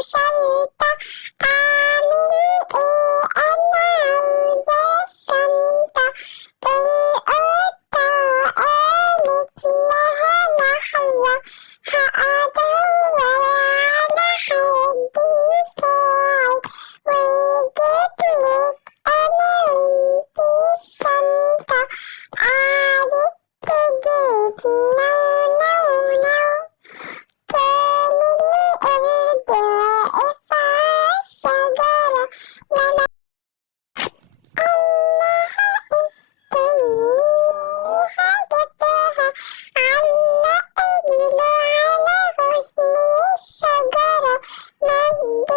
شرطة. أعمل إيه أنا عاوزة شنطة. القطة قالت لها لحظة هأدور على حد يساعد ويجيبلك أنا وإنتي الشنطة. قعدت تجري لو لو لو. كان القرد واقف على الشجرة لما قالها استنيني هجيبها. علق ديله على غصن الشجرة. مد